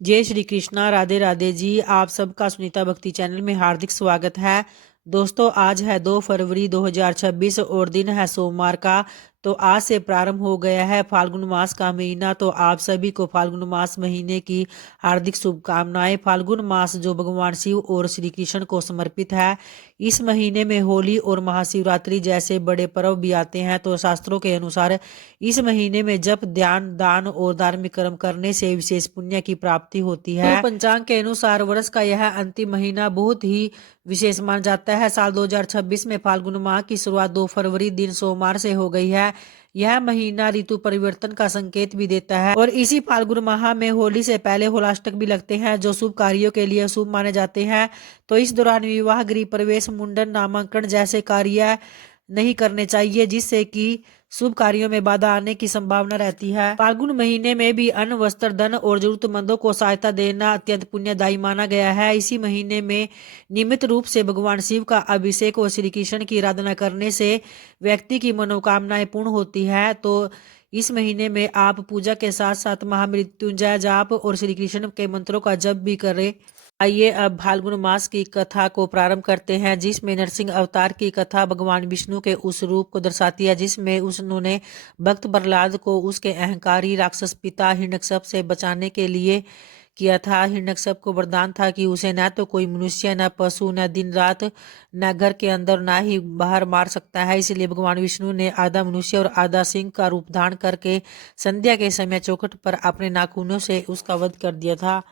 जय श्री कृष्णा, राधे राधे जी। आप सबका सुनीता भक्ति चैनल में हार्दिक स्वागत है। दोस्तों, आज है 2 फरवरी 2026 और दिन है सोमवार का। तो आज से प्रारंभ हो गया है फाल्गुन मास का महीना। तो आप सभी को फाल्गुन मास महीने की हार्दिक शुभकामनाएं। फाल्गुन मास जो भगवान शिव और श्री कृष्ण को समर्पित है। इस महीने में होली और महाशिवरात्रि जैसे बड़े पर्व भी आते हैं। तो शास्त्रों के अनुसार इस महीने में जप, ध्यान, दान और धार्मिक कर्म करने से विशेष पुण्य की प्राप्ति होती है। तो पंचांग के अनुसार वर्ष का यह अंतिम महीना बहुत ही विशेष माना जाता है। साल 2026 में फाल्गुन माह की शुरुआत 2 फरवरी दिन सोमवार से हो गई है। यह महीना ऋतु परिवर्तन का संकेत भी देता है और इसी फाल्गुन माह में होली से पहले होलाष्टक भी लगते हैं, जो शुभ कार्यों के लिए शुभ माने जाते हैं। तो इस दौरान विवाह, गृह प्रवेश, मुंडन, नामांकन जैसे कार्य नहीं करने चाहिए, जिससे कि शुभ कार्यों में बाधा आने की संभावना रहती है। फाल्गुन महीने में भी अन्न, वस्त्र, धन और जरूरतमंदों को सहायता देना अत्यंत पुण्यदायी माना गया है। इसी महीने में नियमित रूप से भगवान शिव का अभिषेक और श्री कृष्ण की आराधना करने से व्यक्ति की मनोकामनाएं पूर्ण होती है। तो इस महीने में आप पूजा के साथ साथ महामृत्युंजय जाप और श्री कृष्ण के मंत्रों का जप भी करें। आइए अब फाल्गुन मास की कथा को प्रारंभ करते हैं, जिसमें नरसिंह अवतार की कथा भगवान विष्णु के उस रूप को दर्शाती है जिसमें उन्होंने भक्त प्रहलाद को उसके अहंकारी राक्षस पिता हिरण्यकश्यप से बचाने के लिए किया था। हिरण्यकश्यप को वरदान था कि उसे न तो कोई मनुष्य, न पशु, न दिन रात, न घर के अंदर, न ही बाहर मार सकता है। इसलिए भगवान विष्णु ने आधा मनुष्य और आधा सिंह का रूप धारण करके संध्या के समय चौखट पर अपने नाखूनों से उसका वध कर दिया था।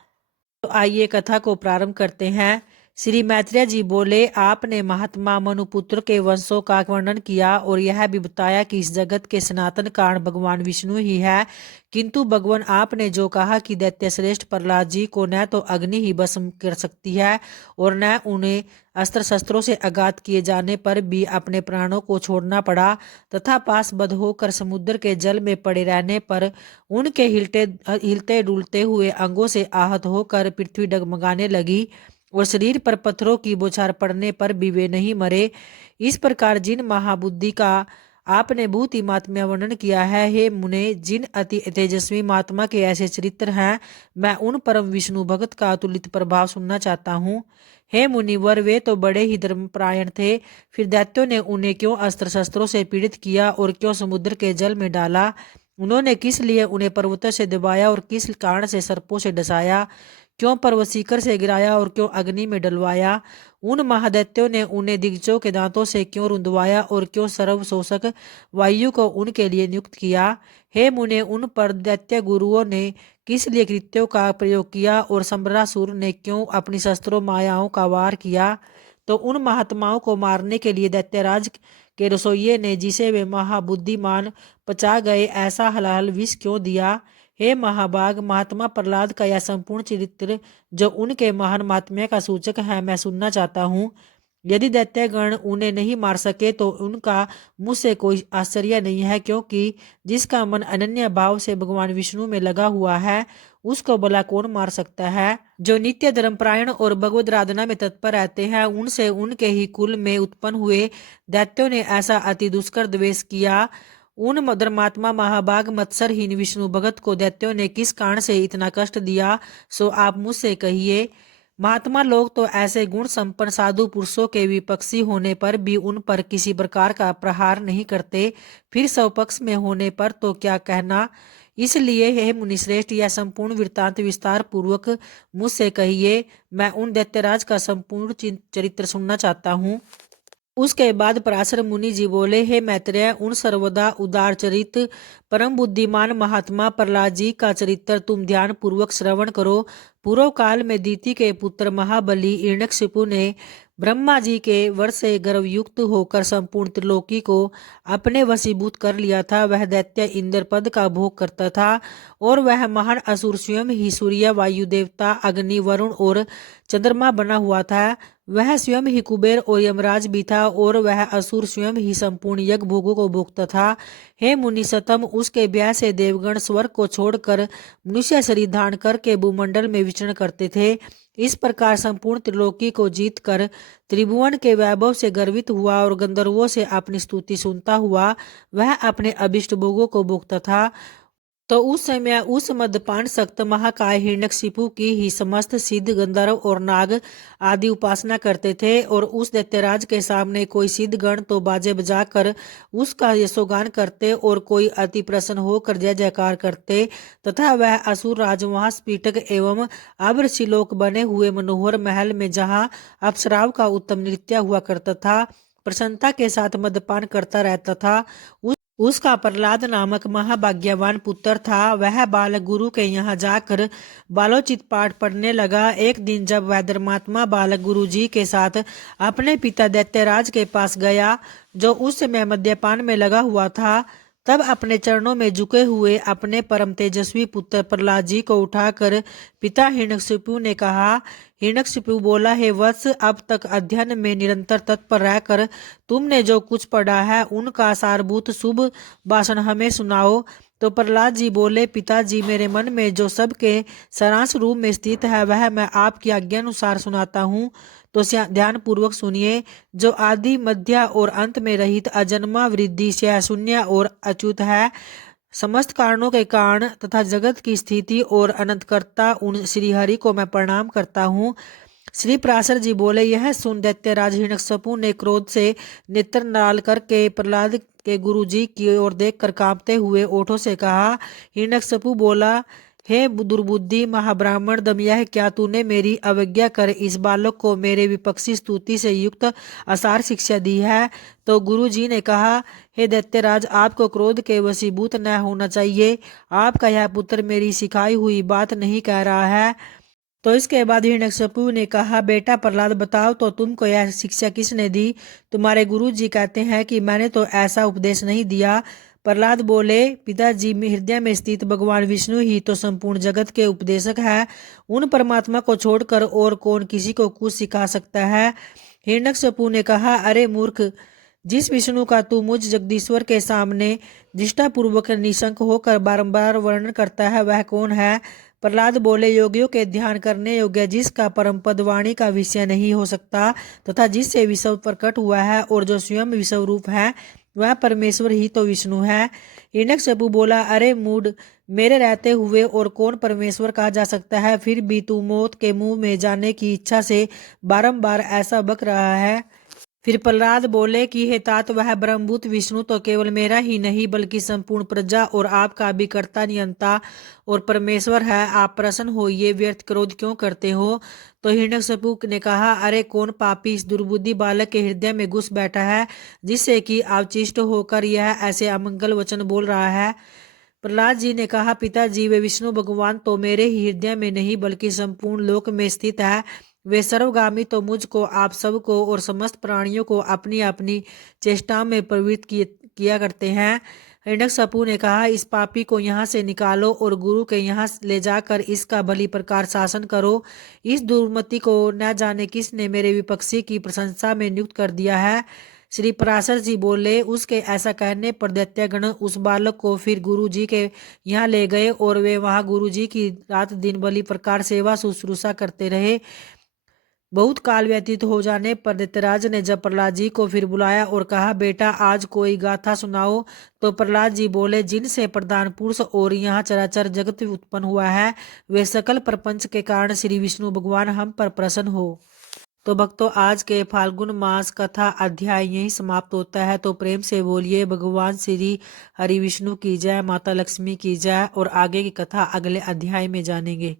तो आइए कथा को प्रारंभ करते हैं। श्री मैत्रेय जी बोले, आपने महात्मा मनुपुत्र के वंशों का वर्णन किया और यह भी बताया कि इस जगत के सनातन कारण भगवान विष्णु ही है। किंतु भगवान, आपने जो कहा कि दैत्य श्रेष्ठ प्रहलाद जी को न तो अग्नि ही भस्म कर सकती है और न उन्हें अस्त्र शस्त्रों से आघात किए जाने पर भी अपने प्राणों को छोड़ना पड़ा तथा पासबद्ध होकर समुद्र के जल में पड़े रहने पर उनके हिलते डुलते हुए अंगों से आहत होकर पृथ्वी डगमगाने लगी और शरीर पर पत्थरों की बौछार पड़ने पर भी वे नहीं मरे। इस प्रकार जिन महाबुद्धि का आपने बहुत ही महात्म्य वर्णन किया है, हे मुने, जिन अति तेजस्वी महात्मा के ऐसे चरित्र हैं, मैं उन परम विष्णु भक्त का अतुलित प्रभाव सुनना चाहता हूँ। हे मुनिवर, वे तो बड़े ही धर्मपरायण थे, फिर दैत्यों ने उन्हें क्यों अस्त्र शस्त्रों से पीड़ित किया और क्यों समुद्र के जल में डाला? उन्होंने किस लिए उन्हें पर्वतों से दबाया और किस कारण से सर्पों से डसाया? क्यों पर्वत शिखर से गिराया और क्यों अग्नि में डलवाया? उन महादैत्यों ने उन्हें दिग्गजों के दांतों से क्यों रुंधवाया और क्यों सर्वशोषक वायु को उनके लिए नियुक्त किया? हे मुने, उन पर दैत्य गुरुओं ने किस लिए कृत्यों का प्रयोग किया और संबरासुर ने क्यों अपनी शस्त्रों मायाओं का वार किया? तो उन महात्माओं को मारने के लिए दैत्यराज के रसोइये ने, जिसे वे महाबुद्धिमान पचा गए, ऐसा हलाहल विष क्यों दिया? हे महाभाग, महात्मा प्रहलाद का यह संपूर्ण चरित्र जो उनके महान महात्म्य का सूचक है, मैं सुनना चाहता हूँ। यदि दैत्यगण उन्हें नहीं मार सके तो उनका मुझसे कोई आश्चर्य नहीं है, क्योंकि जिसका मन अनन्य भाव से भगवान विष्णु में लगा हुआ है उसको भला कौन मार सकता है? जो नित्य धर्मपरायण और भगवद आराधना में तत्पर रहते हैं, उनसे उनके ही कुल में उत्पन्न हुए दैत्यों ने ऐसा अति दुष्कर द्वेष किया। उन धर्मात्मा महाभाग मत्सरहीन विष्णु भगत को दैत्यों ने किस कारण से इतना कष्ट दिया, सो आप मुझसे कहिए। महात्मा लोग तो ऐसे गुण संपन्न साधु पुरुषों के विपक्षी होने पर भी उन पर किसी प्रकार का प्रहार नहीं करते, फिर स्वपक्ष में होने पर तो क्या कहना। इसलिए हे मुनिश्रेष्ठ, यह संपूर्ण वृत्तांत विस्तार पूर्वक मुझसे कहिए। मैं उन दैत्यराज का संपूर्ण चरित्र सुनना चाहता हूँ। उसके बाद पराशर मुनि जी बोले, हे मैत्रेय, उन सर्वदा उदार चरित परम बुद्धिमान महात्मा प्रहलाद जी का चरित्र तुम ध्यान पूर्वक श्रवण करो। पूर्व काल में दीति के पुत्र महाबली हिरण्यकशिपु ने ब्रह्मा जी के वर से गर्वयुक्त होकर संपूर्ण त्रिलोकी को अपने वशीभूत कर लिया था। वह दैत्य इंद्रपद का भोग करता था और वह महान असुर स्वयं ही सूर्य, वायु देवता, अग्नि, वरुण और चंद्रमा बना हुआ था। वह स्वयं ही कुबेर और यमराज भी था और वह असुर स्वयं ही संपूर्ण यज्ञ भोगों को भोगता था। हे मुनि सतम, उसके ब्याह से देवगण स्वर्ग को छोड़कर मनुष्य शरीर धारण करके भूमंडल में विचरण करते थे। इस प्रकार संपूर्ण त्रिलोकी को जीत कर त्रिभुवन के वैभव से गर्वित हुआ और गंधर्वों से अपनी स्तुति सुनता हुआ वह अपने अभिष्ट भोगों को भोगता था। तो उस समय उस मदपान सक्त महाकाय हिरण्यकशिपु की ही समस्त सिद्ध गंधर्व और नाग आदि उपासना करते थे। और उस दैत्यराज के सामने कोई सिद्ध गण तो बाजे बजाकर उसका यशोगान करते और कोई अति प्रसन्न होकर जय जयकार करते, तथा वह असुर राज वहां स्फटिक एवं आभ्रशिलोक बने हुए मनोहर महल में जहाँ अप्सराओं का उत्तम नृत्य हुआ करता था, प्रसन्नता के साथ मदपान करता रहता था। उसका प्रहलाद नामक महाभाग्यवान पुत्र था। वह बालक गुरु के यहाँ जाकर बालोचित पाठ पढ़ने लगा। एक दिन जब वह धर्मात्मा बालक गुरु जी के साथ अपने पिता दैत्यराज के पास गया, जो उस समय मद्यपान में लगा हुआ था, तब अपने चरणों में झुके हुए अपने परम तेजस्वी पुत्र प्रहलाद जी को उठाकर पिता हिरण्यकशिपु ने कहा। हिरण्यकशिपु बोला, हे वत्स, अब तक अध्ययन में निरंतर तत्पर रहकर तुमने जो कुछ पढ़ा है उनका सारभूत शुभ भाषण हमें सुनाओ। तो प्रहलाद जी बोले, पिताजी, मेरे मन में जो सबके सारांश रूप में स्थित है वह मैं आपकी आज्ञा अनुसार सुनाता हूँ, तो ध्यान पूर्वक सुनिए। जो आदि मध्य और अंत में रहित अजन्मा वृद्धि से शून्य और अच्युत है, समस्त कारणों के कारण तथा जगत की स्थिति और अनंतकर्ता उन श्री हरि को मैं प्रणाम करता हूँ। श्री पराशर जी बोले, यह सुन दैत्यराज हिरण्यकशिपु ने क्रोध से नेत्र लाल करके प्रहलाद के गुरु जी की ओर देखकर कांपते हुए ओठों से कहा। हिरण्यकशिपु बोला, हे दुर्बुद्धि महाब्राह्मण दमयह, क्या तूने मेरी अवज्ञा कर इस बालक को मेरे विपक्षी स्तुति से युक्त असार शिक्षा दी है? तो गुरु जी ने कहा, हे दैत्यराज, आपको क्रोध के वशीभूत न होना चाहिए। आपका यह पुत्र मेरी सिखाई हुई बात नहीं कह रहा है। तो इसके बाद हिरण्यकशिपु ने कहा, बेटा प्रहलाद, बताओ तो तुमको यह शिक्षा किसने दी? तुम्हारे गुरु जी कहते हैं कि मैंने तो ऐसा उपदेश नहीं दिया। प्रहलाद बोले, पिताजी, हृदय में स्थित भगवान विष्णु ही तो संपूर्ण जगत के उपदेशक है। उन परमात्मा को छोड़कर और कौन किसी को कुछ सिखा सकता है? हिरण्यकशिपु ने कहा, अरे मूर्ख, जिस विष्णु का तू मुझ जगदीश्वर के सामने निष्ठापूर्वक निशंक होकर बारंबार वर्णन करता है वह कौन है? प्रहलाद बोले, योगियों के ध्यान करने योग्य जिसका परम पद वाणी का विषय नहीं हो सकता तथा जिससे विषव प्रकट हुआ है और जो स्वयं विषव रूप है, वह परमेश्वर ही तो विष्णु है। हिरण्यकशिपु बोला, अरे मूढ़, मेरे रहते हुए और कौन परमेश्वर कहा जा सकता है? फिर भी तू मौत के मुंह में जाने की इच्छा से बारंबार ऐसा बक रहा है। फिर प्रहलाद बोले कि हे तात, वह ब्रह्मभूत विष्णु तो केवल मेरा ही नहीं बल्कि संपूर्ण प्रजा और आपका भी कर्ता नियंता और परमेश्वर है। आप प्रसन्न हो, ये व्यर्थ क्रोध क्यों करते हो? तो हिरण्यकशिपु ने कहा, अरे कौन पापी इस दुर्बुद्धि बालक के हृदय में घुस बैठा है, जिससे कि अवचिष्ट होकर यह ऐसे अमंगल वचन बोल रहा है? प्रहलाद जी ने कहा, पिताजी, वे विष्णु भगवान तो मेरे ही हृदय में नहीं बल्कि संपूर्ण लोक में स्थित है। वे सर्वगामी तो मुझको, आप सबको और समस्त प्राणियों को अपनी अपनी चेष्टा में प्रवृत्त किया करते हैं। हिरण्यकशिपु ने कहा, इस पापी को यहाँ से निकालो और गुरु के यहाँ ले जाकर इसका भली प्रकार शासन करो। इस दुर्मति को न जाने किसने मेरे विपक्षी की प्रशंसा में नियुक्त कर दिया है। श्री पराशर जी बोले, उसके ऐसा कहने पर दैत्यगण उस बालक को फिर गुरु जी के यहाँ ले गए और वे वहाँ गुरु जी की रात दिन भली प्रकार सेवा शुश्रूषा करते रहे। बहुत काल व्यतीत हो जाने पर दैत्यराज ने जब प्रहलाद जी को फिर बुलाया और कहा, बेटा, आज कोई गाथा सुनाओ। तो प्रहलाद जी बोले, जिनसे प्रधान पुरुष और यहाँ चराचर जगत उत्पन्न हुआ है, वे सकल प्रपंच के कारण श्री विष्णु भगवान हम पर प्रसन्न हो। तो भक्तों, आज के फाल्गुन मास कथा अध्याय यही समाप्त होता है। तो प्रेम से बोलिए भगवान श्री हरि विष्णु की जय, माता लक्ष्मी की जय। और आगे की कथा अगले अध्याय में जानेंगे।